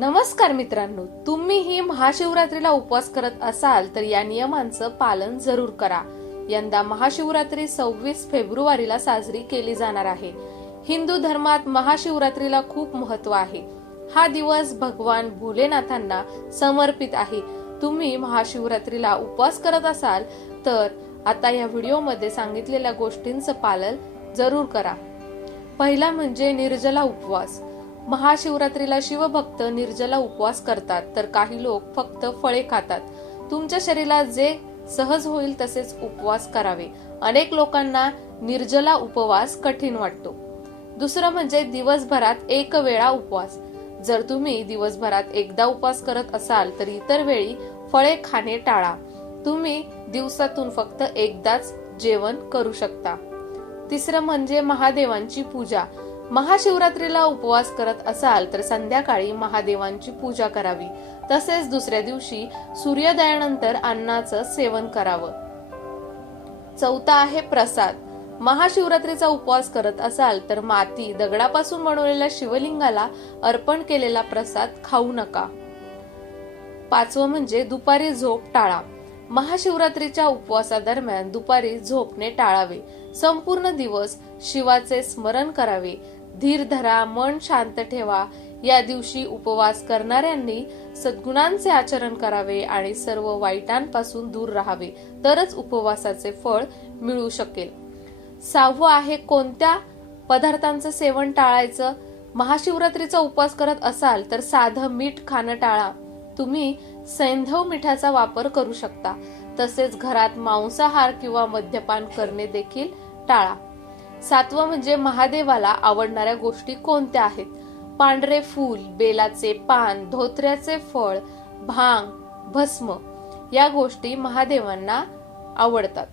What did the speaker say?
नमस्कार मित्रांनो तुम्हीही महाशिवरात्रीला उपवास करत असाल तर या नियमांचं पालन जरूर करा. यंदा महाशिवरात्री सव्वीस फेब्रुवारीला साजरी केली जाणार आहे. हिंदू धर्मात महाशिवरात्रीला खूप महत्त्व आहे. हा दिवस भगवान भोलेनाथांना समर्पित आहे. तुम्ही महाशिवरात्रीला उपवास करत असाल तर आता या व्हिडिओमध्ये सांगितलेल्या गोष्टींचं पालन जरूर करा. पहिला म्हणजे निर्जला उपवास. महाशिवरात्रीला शिवभक्त निर्जला उपवास करतात तर काही लोक फक्त फळे खातात. तुमच्या शरीरात जे सहज होईल तसेच उपवास करावे. अनेक लोकांना निर्जला उपवास कठीण वाटतो. दुसरं म्हणजे दिवसभरात एक वेळा उपवास. जर तुम्ही दिवसभरात एकदा उपवास करत असाल तर इतर वेळी फळे खाणे टाळा. तुम्ही दिवसातून फक्त एकदाच जेवण करू शकता. तिसरं म्हणजे महादेवांची पूजा. महाशिवरात्रीला उपवास करत असाल तर संध्याकाळी महादेवांची पूजा करावी. तसेच दुसऱ्या दिवशी सूर्योदयानंतर अन्नाचं सेवन करावं. चौथा आहे प्रसाद. महाशिवरात्रीचा उपवास करत असाल तर माती दगडापासून बनवलेल्या शिवलिंगाला अर्पण केलेला प्रसाद खाऊ नका. पाचवं म्हणजे दुपारी झोप टाळा. महाशिवरात्रीच्या उपवासादरम्यान दुपारी झोपणे टाळावे. संपूर्ण दिवस शिवाचे स्मरण करावे. धीर धरा मन शांत ठेवा. या दिवशी उपवास करणाऱ्यांनी सद्गुणांचे आचरण करावे आणि सर्व वाईटांपासून दूर राहावे. तरच उपवासाचे फळ मिळू शकेल. सहावं आहे कोणत्या पदार्थांचं सेवन टाळायचं? महाशिवरात्रीचा उपवास करत असाल तर साधं मीठ खाणं टाळा. तुम्ही सैंधव मिठाचा वापर करू शकता. तसेच घरात मांसाहार किंवा मद्यपान करणे देखील टाळा. सातवं म्हणजे महादेवाला आवडणाऱ्या गोष्टी कोणत्या आहेत? पांढरे फूल बेलाचे पान धोत्र्याचे फळ भांग भस्म या गोष्टी महादेवांना आवडतात.